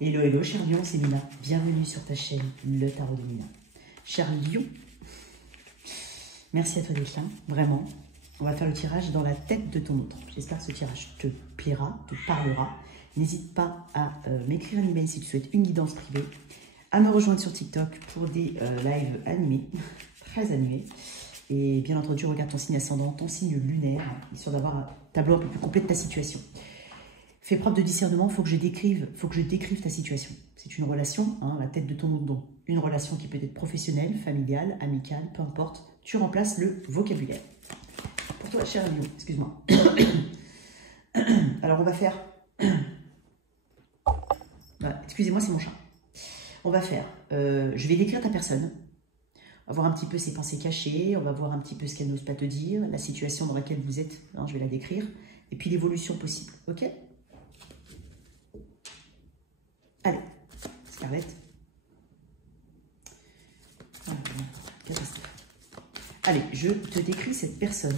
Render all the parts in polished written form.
Hello, hello, cher Lion, c'est Mina. Bienvenue sur ta chaîne, le Tarot de Mina. Cher Lion, merci à toi d'être là, vraiment. On va faire le tirage dans la tête de ton autre. J'espère que ce tirage te plaira, te parlera. N'hésite pas à m'écrire un email si tu souhaites une guidance privée, à me rejoindre sur TikTok pour des lives animés, très animés. Et bien entendu, regarde ton signe ascendant, ton signe lunaire, histoire d'avoir un tableau un peu plus complet de ta situation. Fais preuve de discernement, faut que je décrive ta situation. C'est une relation, hein, la tête de ton autre don. Une relation qui peut être professionnelle, familiale, amicale, peu importe. Tu remplaces le vocabulaire. Pour toi, cher Lion, excuse-moi. Alors, on va faire... Voilà, excusez-moi, c'est mon chat. On va faire... je vais décrire ta personne. On va voir un petit peu ses pensées cachées. On va voir un petit peu ce qu'elle n'ose pas te dire. La situation dans laquelle vous êtes, hein, je vais la décrire. Et puis l'évolution possible, ok ? Allez, Scarlett. Allez, je te décris cette personne.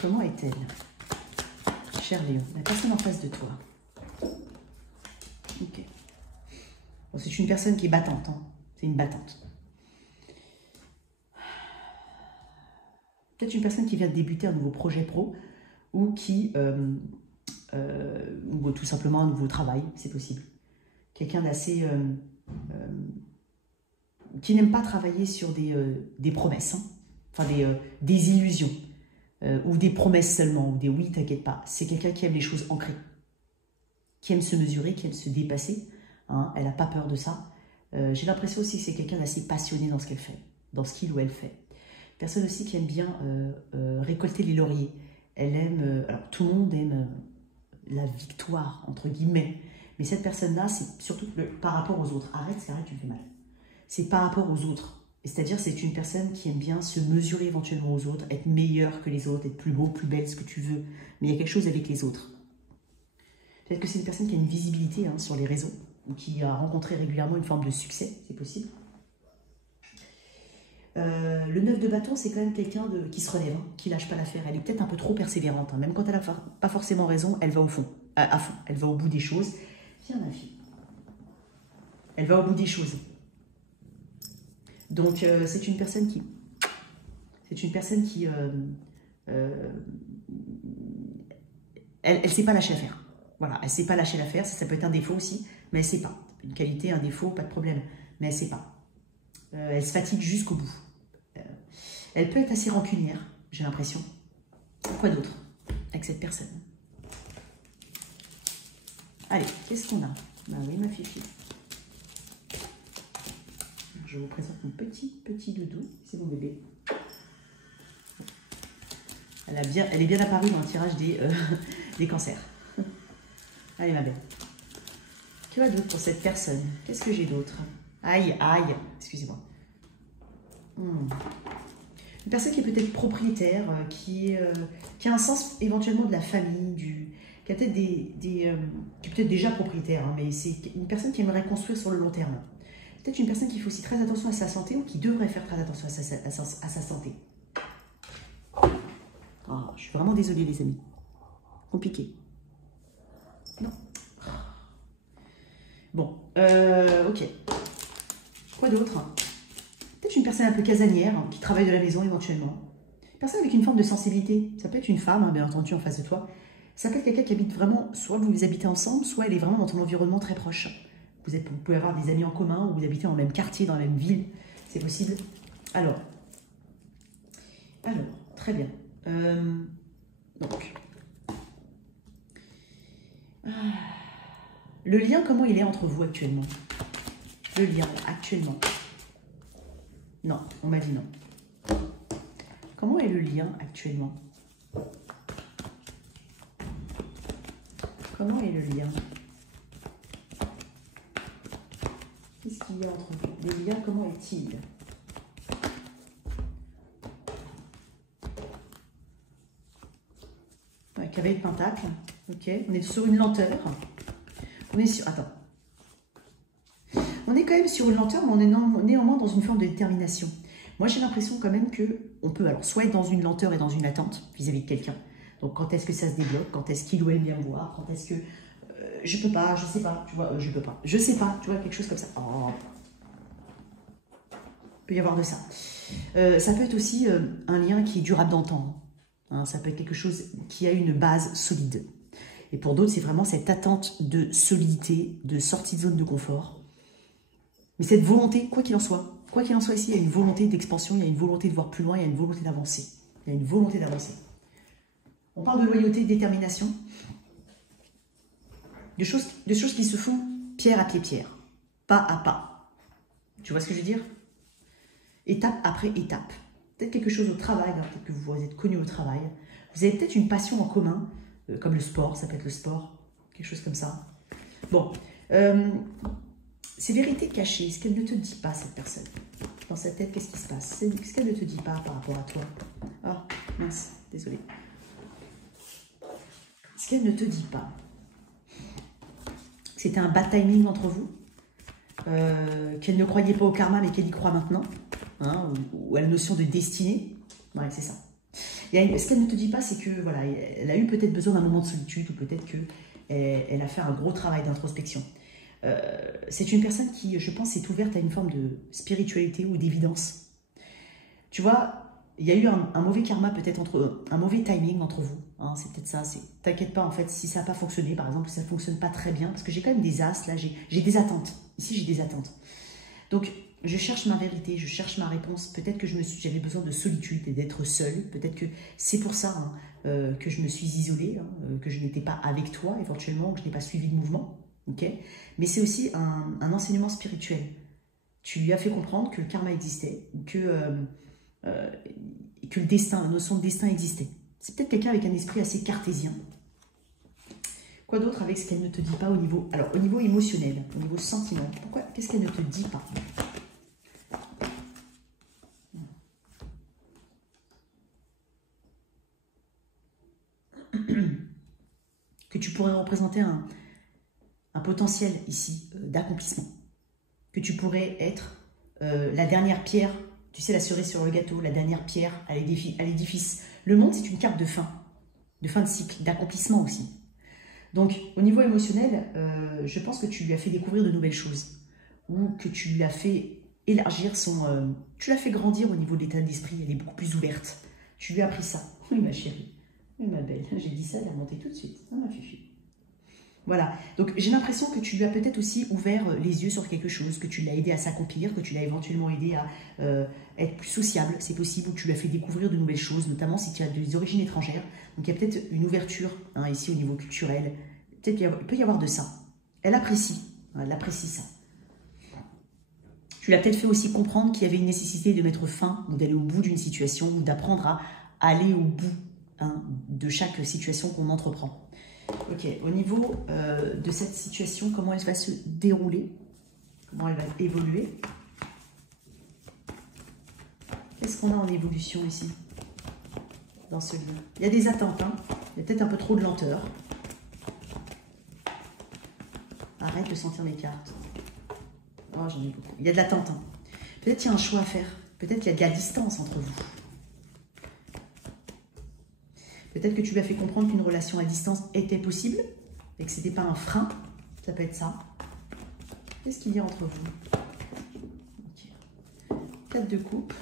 Comment est-elle? Cher Léon, la personne en face de toi. Ok. Bon, c'est une personne qui est battante. Hein. C'est une battante. Peut-être une personne qui vient de débuter un nouveau projet pro ou qui... ou tout simplement un nouveau travail, c'est possible. Quelqu'un d'assez... qui n'aime pas travailler sur des promesses, hein. Enfin des illusions, ou des promesses seulement, ou des oui, t'inquiète pas. C'est quelqu'un qui aime les choses ancrées, qui aime se mesurer, qui aime se dépasser. Hein. Elle n'a pas peur de ça. J'ai l'impression aussi que c'est quelqu'un d'assez passionné dans ce qu'elle fait, dans ce qu'il ou elle fait. Personne aussi qui aime bien récolter les lauriers. Elle aime... alors, tout le monde aime la victoire, entre guillemets. Mais cette personne-là, c'est surtout par rapport aux autres. Arrête, tu me fais mal. C'est par rapport aux autres. C'est-à-dire, c'est une personne qui aime bien se mesurer éventuellement aux autres, être meilleure que les autres, être plus beau, plus belle, ce que tu veux. Mais il y a quelque chose avec les autres. Peut-être que c'est une personne qui a une visibilité hein, sur les réseaux, ou qui a rencontré régulièrement une forme de succès, c'est possible. Le 9 de bâton, c'est quand même quelqu'un qui se relève, hein, qui lâche pas l'affaire. Elle est peut-être un peu trop persévérante. Hein. Même quand elle n'a pas forcément raison, elle va au fond, à fond. Elle va au bout des choses. Viens, ma fille. Elle va au bout des choses. Donc, c'est une personne qui... elle ne sait pas lâcher l'affaire. Voilà, elle ne sait pas lâcher l'affaire. Ça peut être un défaut aussi, mais elle ne sait pas. Une qualité, un défaut, pas de problème. Mais elle ne sait pas. Elle se fatigue jusqu'au bout. Elle peut être assez rancunière, j'ai l'impression. Quoi d'autre avec cette personne? Allez, qu'est-ce qu'on a? Bah oui, ma fifi. Je vous présente mon petit doudou. C'est mon bébé. Elle est bien apparue dans le tirage des cancers. Allez, ma belle. Que va d'autre pour cette personne? Qu'est-ce que j'ai d'autre? Aïe, aïe. Excusez-moi. Une personne qui est peut-être propriétaire, qui a un sens éventuellement de la famille, qui a peut-être qui est peut-être déjà propriétaire, hein, mais c'est une personne qui aimerait construire sur le long terme. Peut-être une personne qui fait aussi très attention à sa santé ou qui devrait faire très attention à sa santé. Oh, je suis vraiment désolée, les amis. Compliqué. Non. Bon, ok. Quoi d'autre? Peut-être une personne un peu casanière, hein, qui travaille de la maison éventuellement. Une personne avec une forme de sensibilité. Ça peut être une femme, hein, bien entendu, en face de toi. Ça peut être quelqu'un qui habite vraiment, soit vous habitez ensemble, soit elle est vraiment dans ton environnement très proche. Vous pouvez avoir des amis en commun ou vous habitez dans le même quartier, dans la même ville. C'est possible. Alors, très bien. Donc, le lien, comment il est entre vous actuellement? Le lien, actuellement. Non, on m'a dit non. Comment est le lien actuellement? Comment est le lien? Qu'est-ce qu'il y a entre vous? Les liens, comment est-il? Ouais, cavalier de pentacle. Ok, on est sur une lenteur. On est sur... Attends. On est quand même sur une lenteur, mais on est néanmoins dans une forme de détermination. Moi, j'ai l'impression quand même qu'on peut alors soit être dans une lenteur et dans une attente vis-à-vis de quelqu'un. Donc, quand est-ce que ça se débloque? Quand est-ce qu'il ou elle vient me voir? Quand est-ce que... je peux pas, je sais pas, tu vois, je peux pas. Je sais pas, tu vois, quelque chose comme ça. Oh. Il peut y avoir de ça. Ça peut être aussi un lien qui est durable dans le temps. Hein, ça peut être quelque chose qui a une base solide. Et pour d'autres, c'est vraiment cette attente de solidité, de sortie de zone de confort. Mais cette volonté, quoi qu'il en soit ici, il y a une volonté d'expansion, il y a une volonté de voir plus loin, il y a une volonté d'avancer. Il y a une volonté d'avancer. On parle de loyauté, de détermination, de choses qui se font pierre à pierre, pas à pas. Tu vois ce que je veux dire? Étape après étape. Peut-être quelque chose au travail, hein, peut-être que vous êtes connus au travail. Vous avez peut-être une passion en commun, comme le sport, ça peut être le sport, quelque chose comme ça. Bon, ces vérités cachées, ce qu'elle ne te dit pas, cette personne. Dans sa tête, qu'est-ce qui se passe? Qu'est-ce qu'elle ne te dit pas par rapport à toi? Ah, mince, désolée. Ce qu'elle ne te dit pas, c'était un bad timing entre vous, qu'elle ne croyait pas au karma, mais qu'elle y croit maintenant, hein, ou à la notion de destinée. Ouais, c'est ça. Ce qu'elle ne te dit pas, c'est que voilà, elle a eu peut-être besoin d'un moment de solitude, ou peut-être qu'elle a fait un gros travail d'introspection. C'est une personne qui, je pense, est ouverte à une forme de spiritualité ou d'évidence. Tu vois, il y a eu un mauvais karma, peut-être un mauvais timing entre vous. Hein, c'est peut-être ça. T'inquiète pas, en fait, si ça n'a pas fonctionné, par exemple, si ça ne fonctionne pas très bien, parce que j'ai quand même des as, là, j'ai des attentes. Ici, j'ai des attentes. Donc, je cherche ma vérité, je cherche ma réponse. Peut-être que j'avais besoin de solitude et d'être seule. Peut-être que c'est pour ça que je me suis isolée, que je n'étais pas avec toi, éventuellement, que je n'ai pas suivi le mouvement. Okay, mais c'est aussi un enseignement spirituel. Tu lui as fait comprendre que le karma existait, que le destin, la notion de destin existait. C'est peut-être quelqu'un avec un esprit assez cartésien. Quoi d'autre avec ce qu'elle ne te dit pas au niveau... Alors, au niveau émotionnel, au niveau sentiment. Pourquoi? Qu'est-ce qu'elle ne te dit pas? Que tu pourrais représenter un potentiel ici d'accomplissement. Que tu pourrais être la dernière pierre, tu sais, la cerise sur le gâteau, la dernière pierre à l'édifice. Le monde, c'est une carte de fin de cycle, d'accomplissement aussi. Donc, au niveau émotionnel, je pense que tu lui as fait découvrir de nouvelles choses, ou que tu lui as fait élargir tu l'as fait grandir au niveau de l'état d'esprit, elle est beaucoup plus ouverte. Tu lui as appris ça. Oui, ma chérie, oui, ma belle, j'ai dit ça, elle a monté tout de suite. Ah, ma fifi. Voilà, donc j'ai l'impression que tu lui as peut-être aussi ouvert les yeux sur quelque chose, que tu l'as aidé à s'accomplir, que tu l'as éventuellement aidé à être plus sociable, c'est possible, ou tu lui as fait découvrir de nouvelles choses, notamment si tu as des origines étrangères. Donc il y a peut-être une ouverture ici au niveau culturel, peut-être qu'il peut y avoir de ça. Elle apprécie ça. Tu l'as peut-être fait aussi comprendre qu'il y avait une nécessité de mettre fin, ou d'aller au bout d'une situation, ou d'apprendre à aller au bout de chaque situation qu'on entreprend. Ok, au niveau de cette situation, comment elle va se dérouler? Comment elle va évoluer? Qu'est-ce qu'on a en évolution ici? Dans ce livre. Il y a des attentes, hein. Il y a peut-être un peu trop de lenteur. Arrête de sentir mes cartes. Oh, j'en ai beaucoup. Il y a de l'attente, hein. Peut-être qu'il y a un choix à faire. Peut-être qu'il y a de la distance entre vous. Peut-être que tu lui as fait comprendre qu'une relation à distance était possible et que ce n'était pas un frein. Ça peut être ça. Qu'est-ce qu'il y a entre vous? Okay. 4 de coupe.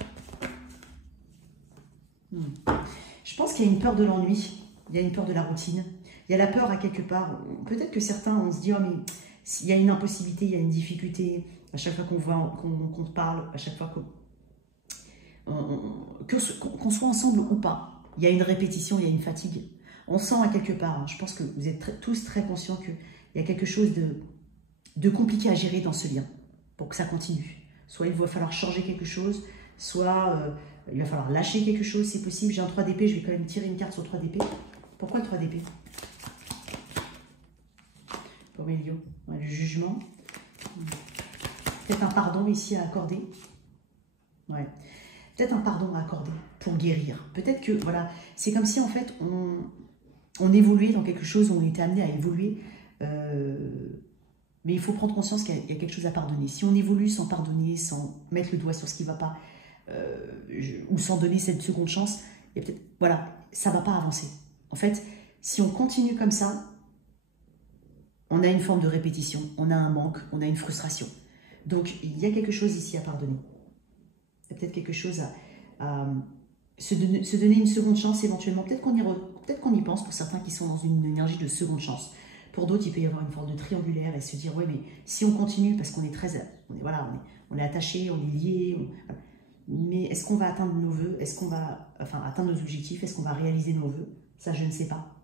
Je pense qu'il y a une peur de l'ennui. Il y a une peur de la routine. Il y a la peur à quelque part. Peut-être que certains, on se dit, oh mais il y a une impossibilité, il y a une difficulté. À chaque fois qu'on te parle, à chaque fois qu'on soit ensemble ou pas. Il y a une répétition, il y a une fatigue. On sent à quelque part, je pense que vous êtes tous très conscients qu'il y a quelque chose de compliqué à gérer dans ce lien pour que ça continue. Soit il va falloir changer quelque chose, soit il va falloir lâcher quelque chose, c'est possible. J'ai un 3 d'épée, je vais quand même tirer une carte sur 3 d'épée. Pourquoi le 3 d'épée? Pour Mélio, ouais, le jugement. Peut-être un pardon ici à accorder. Ouais. Peut-être un pardon à accorder pour guérir. Peut-être que, voilà, c'est comme si, en fait, on évoluait dans quelque chose, on était amené à évoluer. Mais il faut prendre conscience qu'il y a quelque chose à pardonner. Si on évolue sans pardonner, sans mettre le doigt sur ce qui ne va pas, ou sans donner cette seconde chance, il y a peut-être, voilà, ça ne va pas avancer. En fait, si on continue comme ça, On a une forme de répétition, on a un manque, on a une frustration. Donc, il y a quelque chose ici à pardonner. Il y a peut-être quelque chose à se donner une seconde chance éventuellement. Peut-être qu'on y pense pour certains qui sont dans une énergie de seconde chance. Pour d'autres, il peut y avoir une forme de triangulaire et se dire, ouais, mais si on continue, parce qu'on est on est attaché, on est lié, mais est-ce qu'on va atteindre nos vœux? Est-ce qu'on va atteindre nos objectifs? Est-ce qu'on va réaliser nos vœux? Ça, je ne sais pas.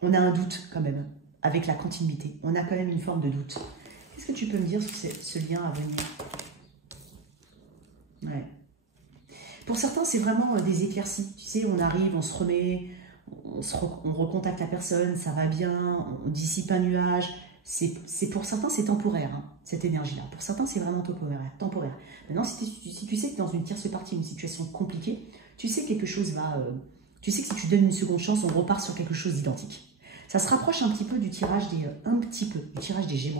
On a un doute quand même, avec la continuité. On a quand même une forme de doute. Qu'est-ce que tu peux me dire sur ce lien à venir? Ouais. Pour certains, c'est vraiment des éclaircies. Tu sais, on arrive, on se remet, on recontacte la personne, ça va bien, on dissipe un nuage. Pour certains, c'est temporaire, hein, cette énergie-là. Pour certains, c'est vraiment temporaire. Maintenant, si tu sais que dans une tierce partie, une situation compliquée, tu sais que quelque chose va... tu sais que si tu donnes une seconde chance, on repart sur quelque chose d'identique. Ça se rapproche un petit peu du tirage des Gémeaux.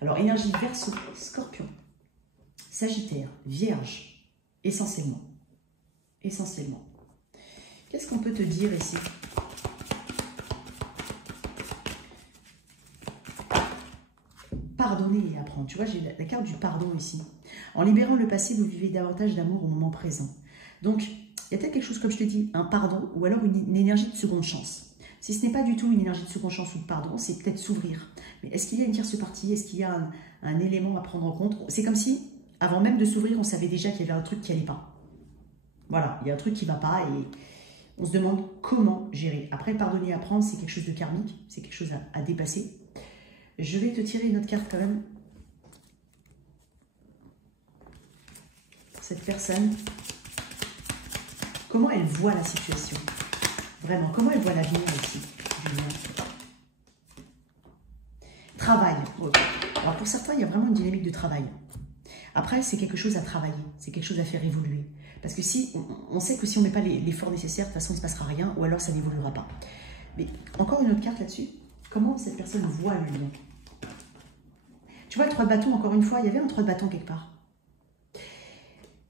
Alors, énergie Verseau, Scorpion, Sagittaire, Vierge, essentiellement. Qu'est-ce qu'on peut te dire ici? Pardonner et apprendre. Tu vois, j'ai la carte du pardon ici. En libérant le passé, vous vivez davantage d'amour au moment présent. Donc, il y a peut-être quelque chose, comme je te dis, un pardon ou alors une énergie de seconde chance. Si ce n'est pas du tout une énergie de seconde chance ou de pardon, c'est peut-être s'ouvrir. Mais est-ce qu'il y a une tierce partie? Est-ce qu'il y a un élément à prendre en compte? C'est comme si, avant même de s'ouvrir, on savait déjà qu'il y avait un truc qui n'allait pas. Voilà, il y a un truc qui ne va pas et on se demande comment gérer. Après, pardonner et apprendre, c'est quelque chose de karmique, c'est quelque chose à dépasser. Je vais te tirer une autre carte quand même. Cette personne, comment elle voit la situation? Vraiment, comment elle voit l'avenir aussi? Travail. Alors pour certains, il y a vraiment une dynamique de travail. Après, c'est quelque chose à travailler, c'est quelque chose à faire évoluer. Parce que si on sait que si on ne met pas l'effort nécessaire, de toute façon, il ne se passera rien, ou alors ça n'évoluera pas. Mais encore une autre carte là-dessus. Comment cette personne voit le lien? Tu vois, le 3 de bâton, encore une fois, il y avait un 3 de bâton quelque part.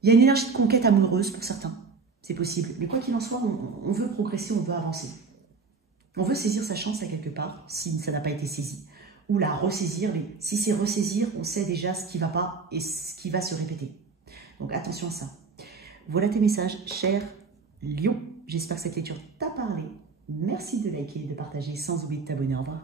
Il y a une énergie de conquête amoureuse pour certains. C'est possible. Mais quoi qu'il en soit, on veut progresser, on veut avancer. On veut saisir sa chance à quelque part, si ça n'a pas été saisi. Ou la ressaisir. Mais si c'est ressaisir, on sait déjà ce qui ne va pas et ce qui va se répéter. Donc attention à ça. Voilà tes messages, cher Lion. J'espère que cette lecture t'a parlé. Merci de liker et de partager sans oublier de t'abonner. Au revoir.